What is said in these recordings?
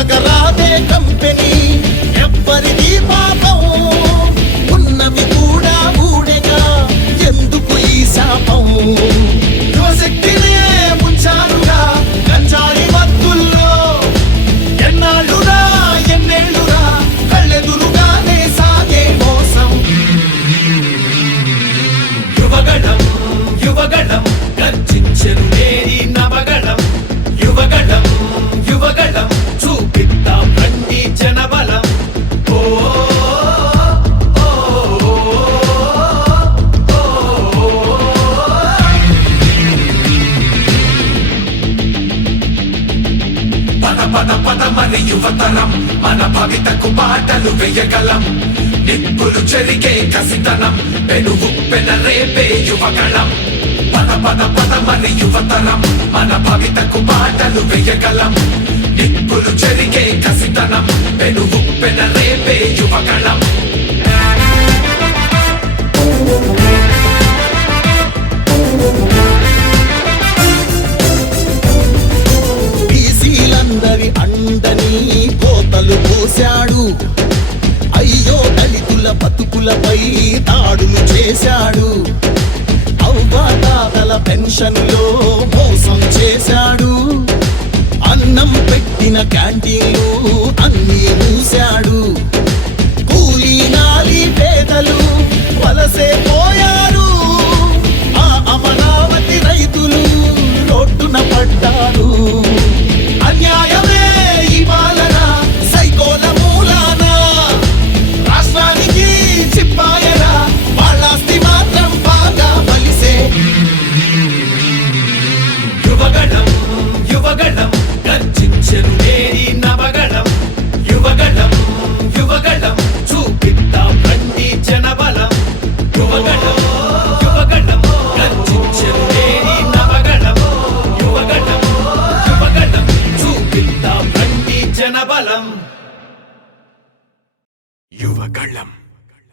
కొత్తగా రాదే కంపెనీ. ఎవ్వరిది పాపం యువతరం మన భవితకు బాటలు వేయగలం. నిప్పులు చెరిగే కసితనం. పెనుగు పెనరేపే యువగళం. పద పద పదమని యువతరం. మన భవితకు బాటలు వేయగలం. నిప్పులు చెరిగే కసితనం. పెనుగు పెనరేపే యువగళం. బీసీలందరి కోతలు పోశాడు అయ్యో దళితుల బతుకులపై దాడులు చేశాడు. అవ్వాతాతల పెన్షన్లో మోసం చేశాడు. అన్నం పెట్టిన క్యాంటీన్లు అన్నీ మూశాడు.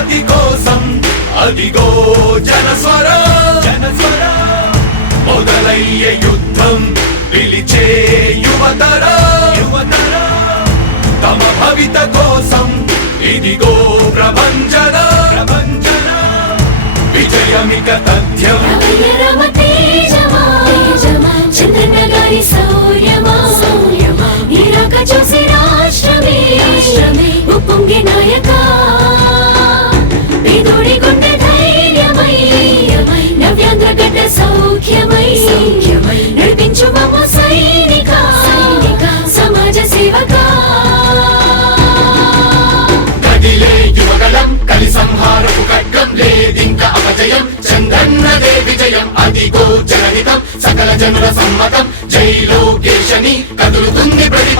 ప్రగతి కోసం. అదిగో జనస్వర. జనస్వర మొదలయ్యే యుద్ధం పిలిచే యువతర. యువతర తమ భవిత కోసం ఇదిగో ప్రభంజన. ప్రభంజన విజయమిక తథ్యం. రమయ్య రమ తేజమా చంద్రన్న గారి శౌర్యమా చూసి రాష్ట్రమే. ఉప్పొంగే నాయక సౌఖ్యమై నడిపించు మమ్మ సైనిక సమాజ సేవకా. కదిలే యువగలం కలి సంహారపు ఖడ్గం లేదింక అపజయం చంద్రన్నదే విజయం అదిగో జనహితం సకల జనుల సమ్మతం జై లోకేశని కదులుతుంది ప్రతిపాదం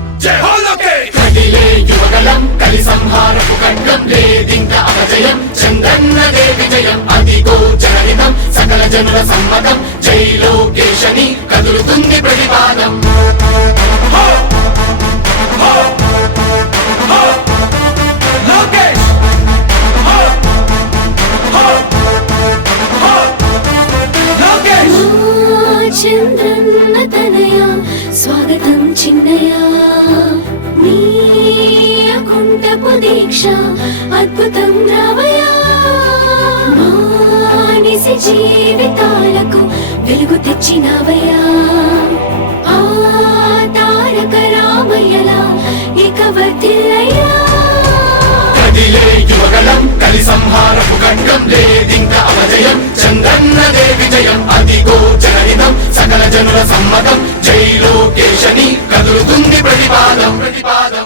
కదిలే యువగలం కలి సంహారపు ఖడ్గం లేదింక అపజయం చంద్రన్నదే విజయం అదిగో జనహితం సకల జనుల సమ్మతం జై లోకేశని కదులుతుంది ప్రతిపాదం. లోకేష్. లోకేష్. చంద్రన్న తనయ స్వాగతం చిన్నయ కుంటపు దీక్ష అద్భుతం రావయా మానిసి జీవితాలకు వెలుగు తెచ్చినవయా ఆ తారక రామయ్యలా ఇక వర్ధిల్లయ్యా కదిలే యువగలం కలి సంహారపు ఖండం లేదింక అపజయం చంద్రన్నదే విజయం అదిగో జనహితం సకల జనుల సమ్మతం జై లోకేశని కదులుతుంది ప్రతిపాదం ప్రతిపాదం.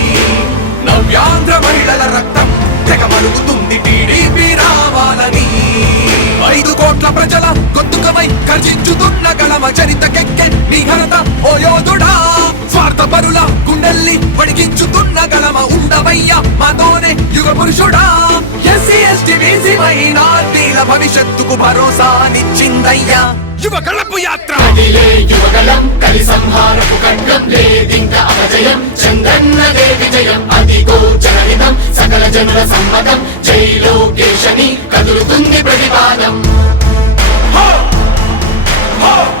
కోట్ల ప్రజల గొంతుకమై గర్జించుతున్న గళమ చరితకెక్కె నీ ఘనత ఓ యోధుడా స్వార్థ పరుల గుండెల్ని వడిగించుతున్న గళమ ఉండవయ్యా మాతోనే యుగ పురుషుడా ఎస్సీ ఎస్టీ బీసీ మైనార్టీల భవిష్యత్తుకు భరోసానిచ్చిందయ్యా యువ కళపు యాత్ర. కదిలే యువగలం కలి సంహారపు ఖండం లేదింక అపజయం చంద్రన్నదే విజయం అదిగో జనహితం సకల జనుల సమ్మతం జై లోకేశని కదులుతుంది ప్రతిపాదం. లోకేష్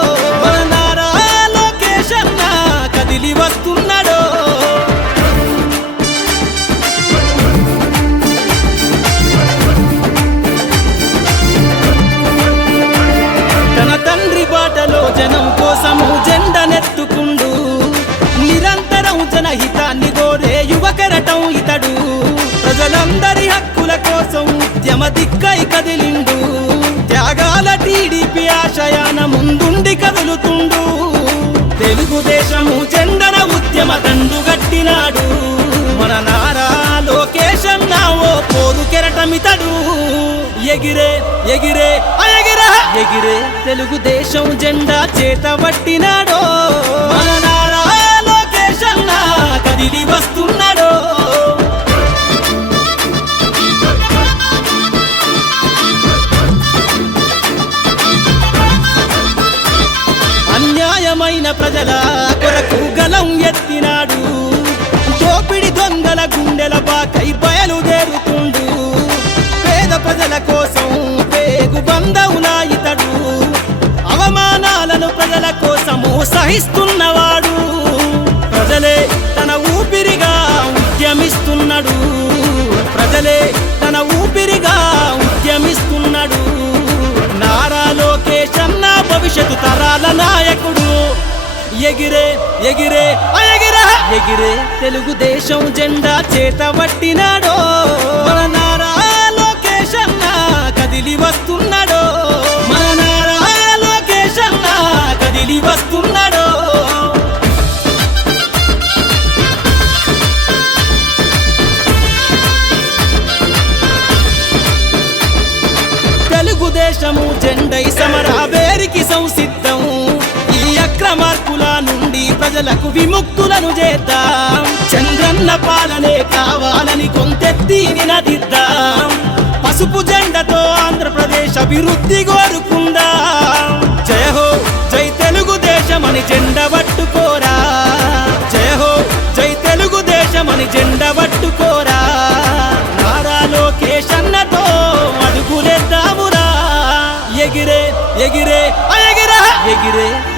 కదిలి వస్తున్నాడో తన తండ్రి బాటలో జనం కోసము జెండనెత్తుకుండు. నిరంతరం జనహితాన్ని కోరే యువకరటం ఇతడు. ప్రజలందరి హక్కుల కోసం ఉద్యమ దిక్కై కదిలిండు. త్యాగాల టీడీపీ ఆశయాన ముందుండి కదులుతుండు. తెలుగుదేశము జెండన దండు గట్టినాడు మన నారా లోకేశన్న ఓ పోరు కెరటమితడు. ఎగిరే ఎగిరే ఎగిరే ఎగిరే తెలుగుదేశం జెండా చేత పట్టినాడో. మన నారా లోకేష్ కదిలి వస్తున్నా. కై బయలుదేరుతుండు పేద ప్రజల కోసం పేగు బంధవులా ఇతడు. అవమానాలను ప్రజల కోసము సహిస్తున్నవాడు. ప్రజలే తన ఊపిరిగా ఉద్యమిస్తున్నాడు. ప్రజలే తన ఊపిరిగా ఉద్యమిస్తున్నాడు. నారా లోకేష్ అన్న భవిష్యత్తు తరాల నాయకుడు. ఎగిరే ఎగిరే ఎగిరే ఎగిరే తెలుగుదేశం జెండా చేత పట్టినాడో. మన నారా లోకేష్ అన్న కదిలి వస్తున్నాడో. మన నారా లోకేష్ అన్న కదిలి వస్తున్నాడో. తెలుగుదేశము జెండై సమరా వేరికి ప్రజలకు విముక్తులను చేద్దాం. చంద్రన్న పాలనే కావాలని కొంతెత్తి నినదిద్దాం. పసుపు జెండతో ఆంధ్రప్రదేశ్ అభివృద్ధి కోరుకుందాం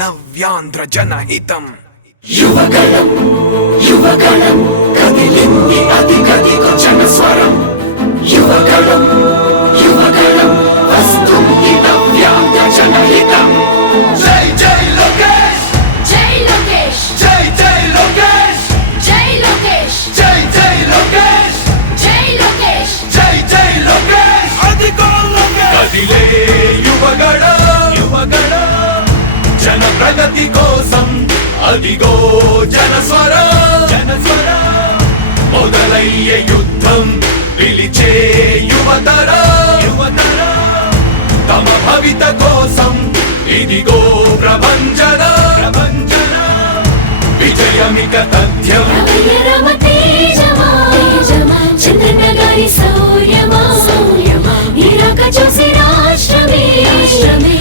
నవ్యాంధ్ర జనహితం యువగళం యువగళం కదిలింది అది గదిగో జనస్వరం. యువగళం మొదలయ్యే యుద్ధం పిలిచే యువతర. యువతర తమ భవిత కోసం ఇదిగో ప్రభంజన. ప్రభంజన విజయమిక తథ్యం. చూసి రాష్ట్రమే. రాష్ట్రమే.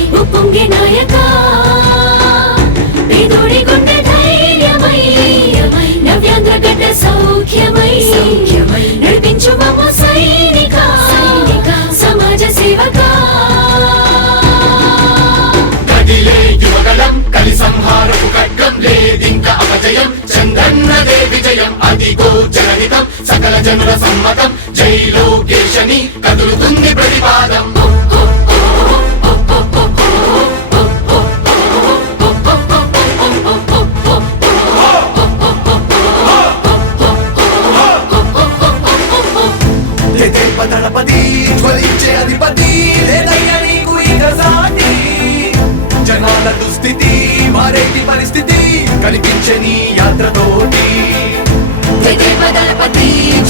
నాయక జై లోకేశని కదులుతుంది ప్రతిపాదం. జ్వలించే అధిపతి నీకు ఇక సాటి జనాల దుస్థితి వారేటి పరిస్థితి కనిపించే యాత్రతో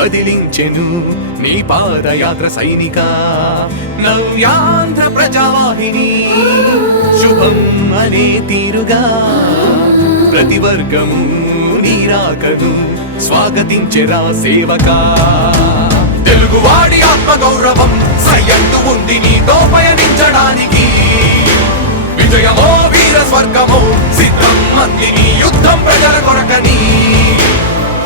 కదిలించెను నీ పాదయాత్ర సైనిక. నవ్యాంధ్ర ప్రజావాహిని శుభం అనే తీరుగా ప్రతి వర్గము నీరాకను స్వాగతించెరా సేవక. తెలుగువాడి ఆత్మ గౌరవం ఉంది నీతో పయనించడానికి విజయమో వీర స్వర్గమో సిద్ధం మందిని యుద్ధం ప్రజల కొరకని.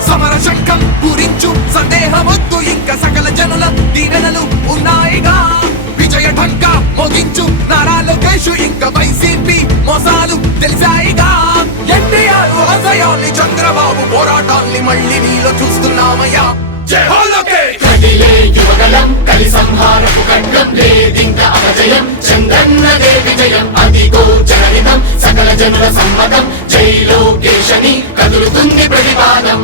సమర శంఖం పూరించు సందేహమొద్దు. ఇంకా సకల జనుల దీవెనలు ఉన్నాయిగా. విజయ ఢంకా మోగించు నారా లోకేష్. ఇంకా వైసీపీ మోసాలు తెలిసాయిగా. ఎన్టీఆర్ ఆశయాల్ని చంద్రబాబు పోరాటాన్ని మళ్ళీ నీలో చూస్తున్నామయ్యా. కదిలే యువగలం కలి సంహారపు ఖడ్గం లేదింక అపజయం చంద్రన్నదే విజయం అదిగో జనహితం సకల జనుల సమ్మతం జై లోకేశని కదులుతుంది ప్రతిపాదం.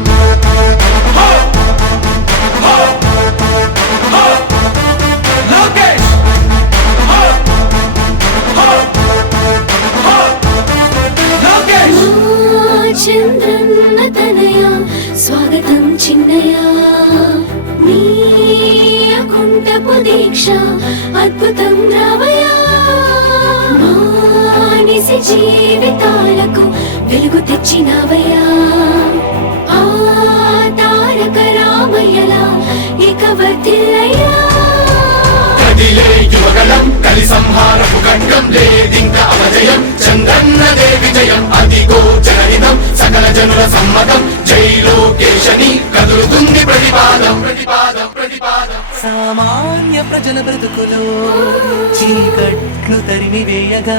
జీవితాలకు వెలుగు తెచ్చినవయ్యా. ఆ తారక రామయ్యలా ఇక వర్తిల్లయ్యా కదిలే యువగలం కలి సంహారపు ఖడ్గం లేదింక అపజయం చంద్రన్నదే విజయం అదిగో జనహితం సకల జనుల సమ్మతం కదులుతుంది ప్రతిపాదం ప్రతిపాదం ప్రతిపాదం. సామాన్య ప్రజల బ్రతుకులో చీకట్లు తరిమి వేయగా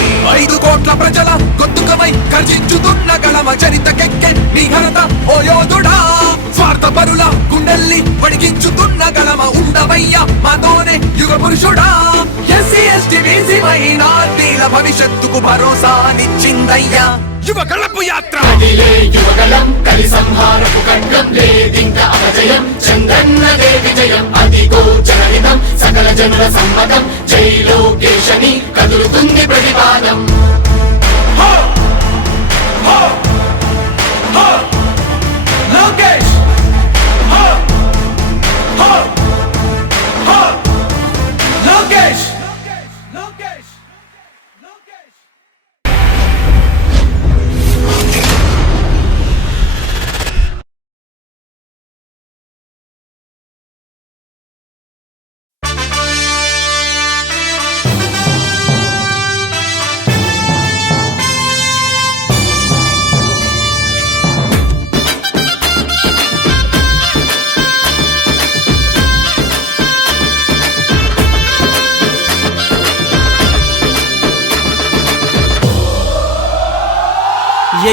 ఐదు కోట్ల ప్రజల గొంతుకమై గర్జించుతున్న గళమ చరితకెక్కె నీ ఘనత ఓ యోధుడా. స్వార్థ పరుల గుండెల్ని వడిగించుతున్న గళమ ఉండవయ్యా మాతోనే యుగ పురుషుడా. ఎస్సీ ఎస్టీ బీసీ మైనార్టీల భవిష్యత్తుకు భరోసానిచ్చిందయ్యా. యువ గళపు యాత్ర యువగలం కలి సంహారపు ఖడ్గం లేదింక అపజయం చంద్రన్నదే విజయం అదిగో జనహితం సకల జనుల సమ్మతం జై లోకేశని కదులుతుంది ప్రతిపాదం. లోకేష్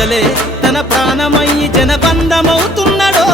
ప్రజలే తన ప్రాణమయ్యి జనబంధమవుతున్నాడో.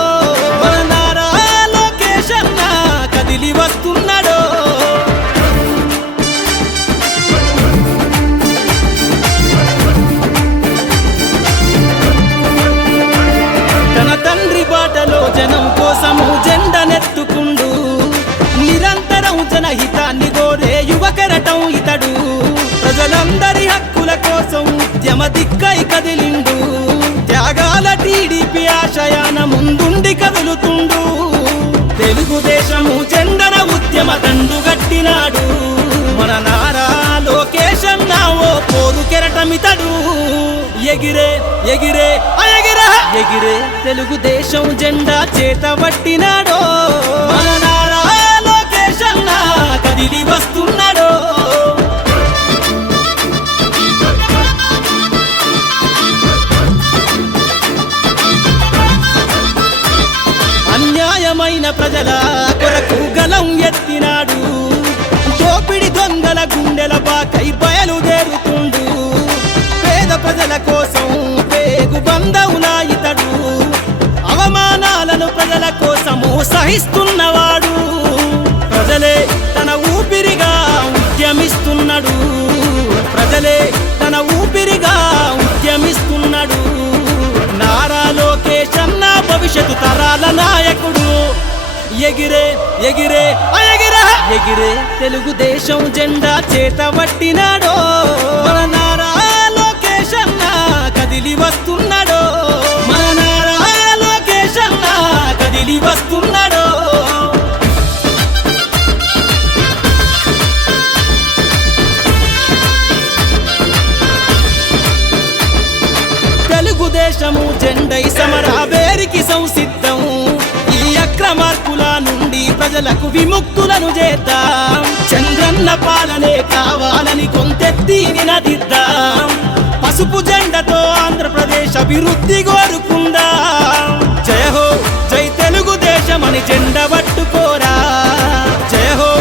తెలుగుదేశం జెండా చేత సహిస్తున్నవాడు. ప్రజలే తన ఊపిరిగా ఉద్యమిస్తున్నాడు. ప్రజలే తన ఊపిరిగా ఉద్యమిస్తున్నాడు. నారా లోకేశన్న భవిష్యత్తు తరాల నాయకుడు. ఎగిరే ఎగిరే ఎగిరే ఎగిరే తెలుగుదేశం జెండా చేత పట్టినాడో. మన నారా లోకేశన్న కదిలి వస్తున్నాడు. వస్తున్నాడో? తెలుగుదేశము జెండై సమరాబేరికి సంసిద్ధం. ఈ అక్రమార్కుల నుండి ప్రజలకు విముక్తులను చేద్దాం. చంద్రన్న పాలనే కావాలని కొంతెత్తి నినదిద్దాం. పసుపు జెండతో ఆంధ్రప్రదేశ్ అభివృద్ధి కోరుకుందాం. పని జెండా పట్టుకో.